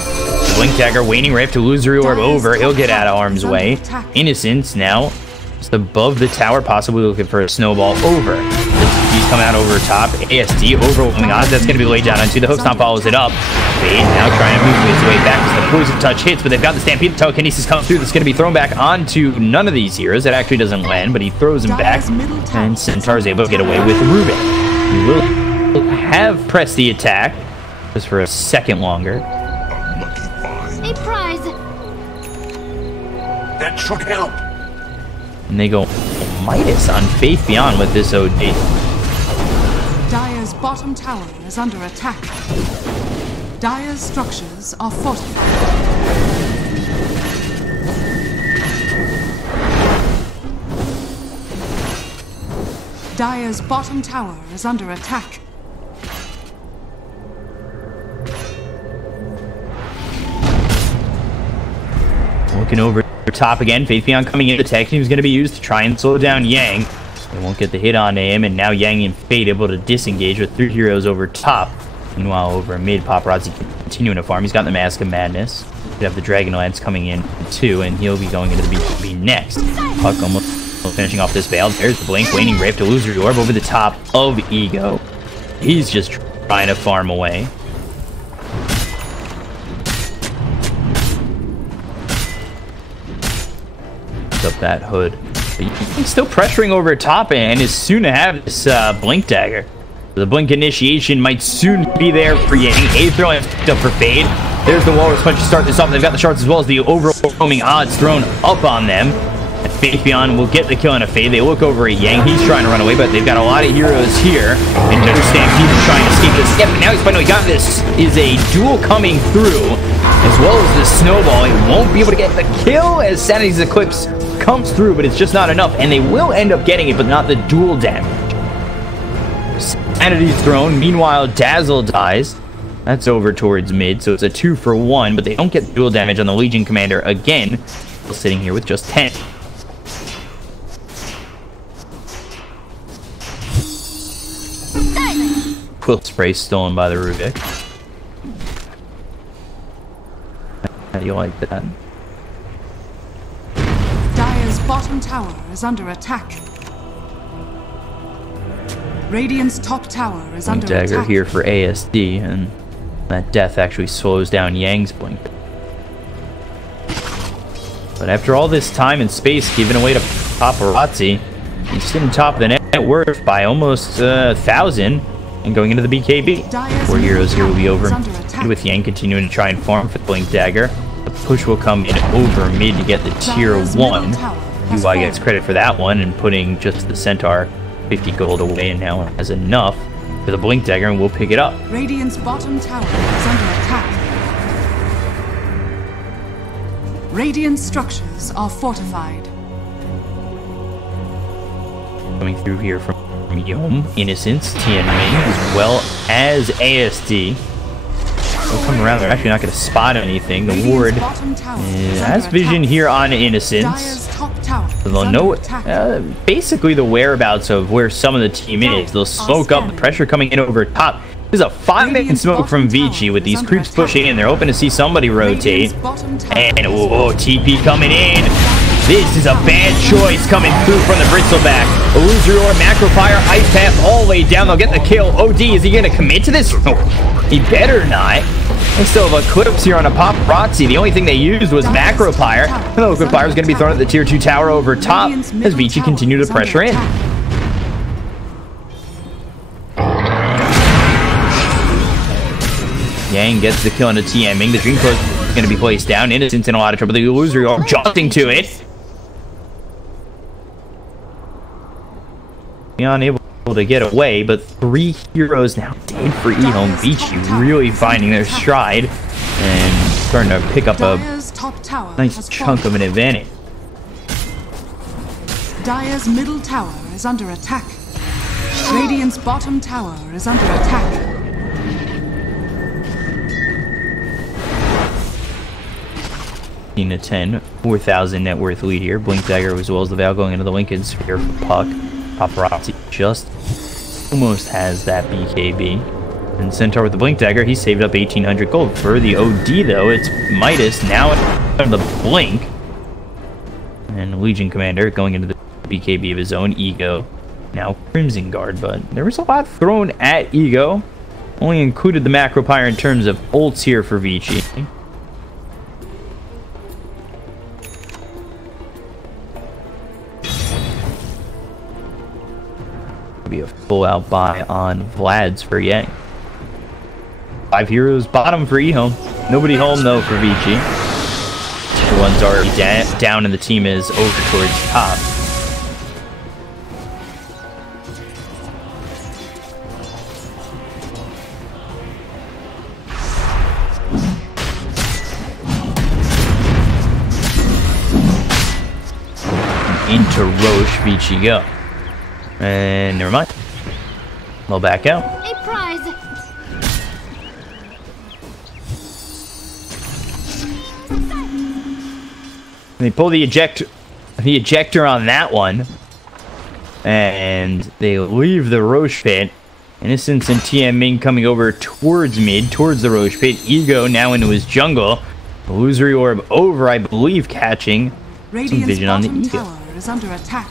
Blink Dagger, waning right to illusory orb over. He'll get out of harm's way. Innocence now just above the tower, possibly looking for a snowball over. He's coming out over top. ASD overwhelming odds. That's going to be laid down onto the hook stomp, follows it up. Fade now trying to move his way back as the poison touch hits, but they've got the stampede. The telekinesis comes through. That's going to be thrown back onto none of these heroes. It actually doesn't land, but he throws him back, and Centaur's able to get away with Ruben. He will have pressed the attack just for a second longer. A prize. That should help. And they go Midas on Faith Beyond with this OD. Dire's bottom tower is under attack. Dire's structures are fortified. Dire's bottom tower is under attack. Looking over top again. Faith Beyond coming in. The tech team is going to be used to try and slow down Yang. They won't get the hit on him, and now Yang and Fate able to disengage with 3 heroes over top. Meanwhile, over mid, Paparazzi continuing to farm. He's got the Mask of Madness. We have the Dragon Lance coming in too, and he'll be going into the BB next. Puck almost finishing off this Veil. There's the Blink, waning Rape to Illusory Orb over the top of Ego. He's just trying to farm away. Up that hood. But he's still pressuring over top and is soon to have this Blink Dagger. The Blink initiation might soon be there for Yang. Aether up for Fade. There's the Walrus Punch to start this off. They've got the shards as well as the overwhelming odds thrown up on them. And Faith Beyond will get the kill on a Fade. They look over at Yang. He's trying to run away, but they've got a lot of heroes here. And no Stampede is trying to escape this. Yep, now he's finally got this. Is a duel coming through, as well as the Snowball. He won't be able to get the kill as Sanity's Eclipse comes through, but it's just not enough, and they will end up getting it, but not the dual damage. Sanity's thrown. Meanwhile, Dazzle dies. That's over towards mid, so it's a 2 for 1, but they don't get dual damage on the Legion Commander again. Still sitting here with just 10. Quilt Spray stolen by the Rubik. How do you like that? Dire's bottom tower is under attack. Radiant's top tower is under attack. Dagger here for ASD, and that death actually slows down Yang's Blink. But after all this time and space given away to Paparazzi, he's sitting top of the net worth by almost 1,000 and going into the BKB. 4 heroes here will be over with Yang continuing to try and farm for the Blink Dagger. The push will come in over mid to get the tier 1. UI gets credit for that one and putting just the Centaur 50 gold away, and now has enough for the Blink Dagger, and we'll pick it up. Radiant's bottom tower is under attack. Radiant structures are fortified. Coming through here from EHOME, Innocence, Tianming, as well as ASD. They'll come around, they're actually not going to spot anything. The ward has vision here on Innocence. So they'll know basically the whereabouts of where some of the team is. They'll smoke up, the pressure coming in over top. There's a 5-man smoke from VICI with these creeps pushing in. They're hoping to see somebody rotate. And oh, TP coming in. This is a bad choice coming through from the Bristleback. Illusory Orb, Macro Fire, Ice Path all the way down. They'll get the kill. OD, is he going to commit to this? Oh, he better not. They still have Eclipse here on a Paparazzi. The only thing they used was Macro Fire. And the Liquid Fire is going to be thrown at the tier 2 tower over top as VICI continue to pressure in. Yang gets the kill on the TMing. The Dream Close is going to be placed down. Innocence in a lot of trouble. The Illusory Orb jumping to it. Unable to get away, but 3 heroes now dead for EHOME. VICI really finding their stride and starting to pick up a nice chunk of an advantage. Dire's middle tower is under attack. Radiant's bottom tower is under attack. To 10, 4,000 net worth lead here. Blink Dagger as well as the Val going into the Lincoln Sphere for Puck. Paparazzi just almost has that BKB. And Centaur with the Blink Dagger, he saved up 1,800 gold. For the OD though, it's Midas now on the Blink. And Legion Commander going into the BKB of his own. Ego now Crimson Guard, but there was a lot thrown at Ego. Only included the Macro Pyre in terms of ults here for VICI. Be a full out buy on Vlad's for Yang. 5 heroes bottom for EHOME. Nobody home though for VICI. The one's already down and the team is over towards top. Into Roche, VICI go. And never mind. We'll back out. A prize. They pull the ejector on that one. And they leave the Roche pit. Innocence and TMing coming over towards mid, towards the Roche pit. Ego now into his jungle. Illusory Orb over, I believe, catching some vision on the Ego. Tower is under attack.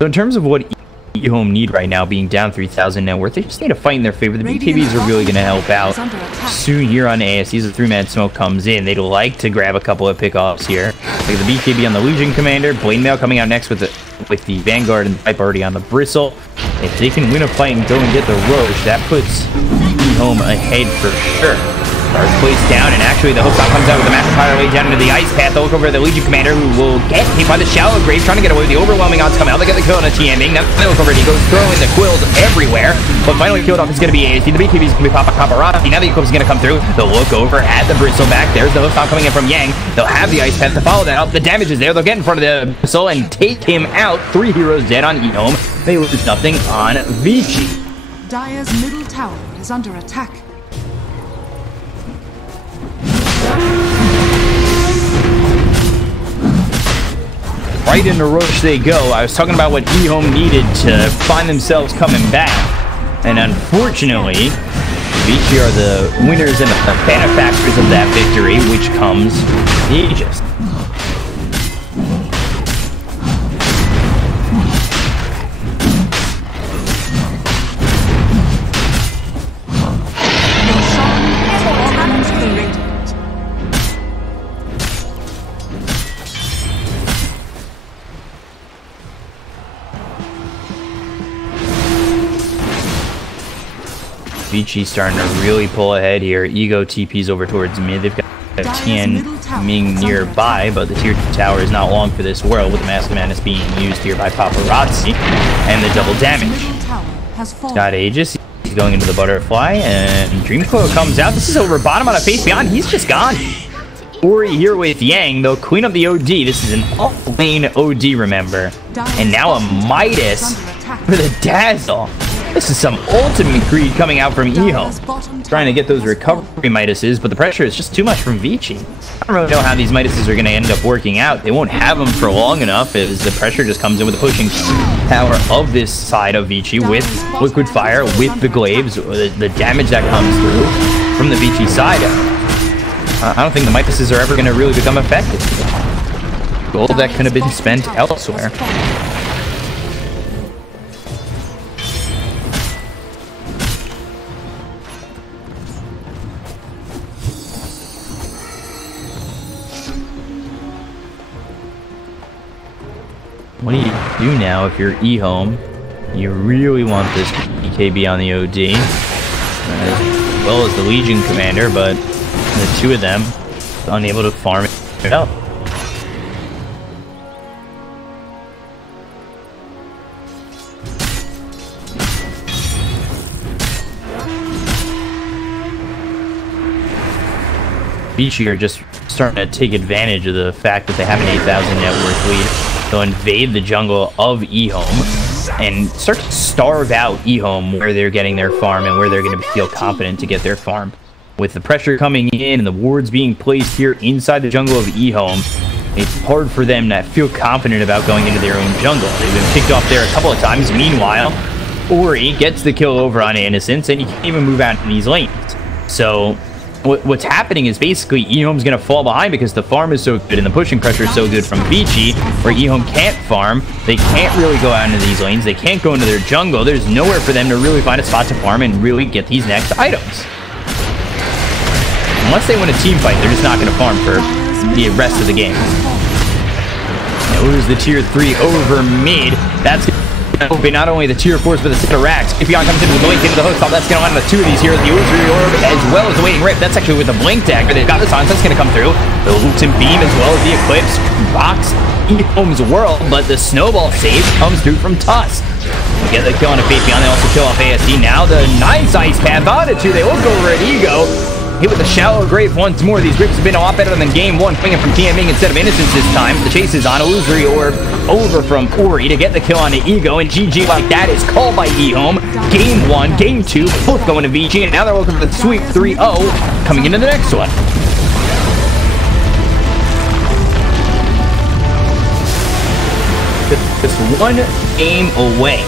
So in terms of what EHOME need right now, being down 3,000 net worth, they just need to fight in their favor. The BKBs are really going to help out soon here on ASC as the 3-man smoke comes in. They'd like to grab a couple of pickoffs here. Like the BKB on the Legion Commander, Blade Mail coming out next with the Vanguard and the Pipe already on the Bristle. If they can win a fight and go and get the Roche, that puts EHOME ahead for sure. Star's placed down, and actually the Hookshot comes out with the Master Fire way down into the Ice Path. They'll look over at the Legion Commander, who will get hit by the Shallow Grave, trying to get away with the overwhelming odds coming out. They get the kill on a TMing. Now they look over and he goes throwing the quills everywhere. But finally killed off is going to be ASD. The BKB is going to be Paparazzi. Now the Eclipse is going to come through. They'll look over at the Bristleback. There's the Hookshot coming in from Yang. They'll have the Ice Path to follow that up. The damage is there. They'll get in front of the Bristle and take him out. 3 heroes dead on EHOME. They lose nothing on VICI. Dire's middle tower is under attack. Right into Roche they go. I was talking about what EHOME needed to find themselves coming back. And unfortunately, VICI are the winners and the benefactors of that victory, which comes the Aegis. VICI starting to really pull ahead here. Ego TP's over towards mid. They've got Tian Ming nearby, but the tier 2 tower is not long for this world, with the Mask of Madness being used here by Paparazzi and the double damage. Got Aegis. He's going into the butterfly, and Dreamclaw comes out. This is over bottom on a face beyond. He's just gone. Ori here with Yang. They'll clean up the OD. This is an off-lane OD, remember. And now a Midas for the Dazzle. This is some ultimate greed coming out from EHOME. Trying to get those recovery Midases, but the pressure is just too much from VICI. I don't really know how these Midases are going to end up working out. They won't have them for long enough as the pressure just comes in with the pushing power of this side of VICI with Liquid Fire, with the Glaives, the damage that comes through from the VICI side. I don't think the Midases are ever going to really become effective. Gold that could have been spent elsewhere. What do you do now if you're EHOME? You really want this BKB on the OD, as well as the Legion Commander, but the two of them unable to farm it up. VICI are just starting to take advantage of the fact that they have an 8,000 net worth lead. They'll invade the jungle of EHOME and start to starve out EHOME where they're getting their farm and where they're going to feel confident to get their farm. With the pressure coming in and the wards being placed here inside the jungle of EHOME, it's hard for them to feel confident about going into their own jungle. They've been picked off there a couple of times. Meanwhile, Ori gets the kill over on Innocence, and you can't even move out in these lanes. So what's happening is basically EHOME's going to fall behind because the farm is so good and the pushing pressure is so good from VICI, where EHOME can't farm. They can't really go out into these lanes. They can't go into their jungle. There's nowhere for them to really find a spot to farm and really get these next items. Unless they win a team fight, they're just not going to farm for the rest of the game. Now, lose the tier 3 over mid. That's going to open not only the tier 4s, but the Six Racks. If Beyond comes in with the blink into the host top, that's going to land on the two of these here. The Illusory Orb, as well as the Waiting Rip. That's actually with the Blink Dagger. They've got the Silence. That's going to come through. The Luton Beam, as well as the Eclipse, rocks EHOME's world, but the Snowball save comes through from Tusk. They get the kill on a Fate Beyond. They also kill off ASD. Now the nice Ice Path on it, too. They look over at Ego. Hit with a Shallow Grave once more. These rips have been a lot better than game one, coming in from TMing instead of Innocence this time. The chase is on. Illusory Orb over from Ori to get the kill on the Ego, and GG like that is called by EHOME. Game 1, Game 2, both going to VICI, and now they're looking for the sweep 3-0 coming into the next one. Just one game away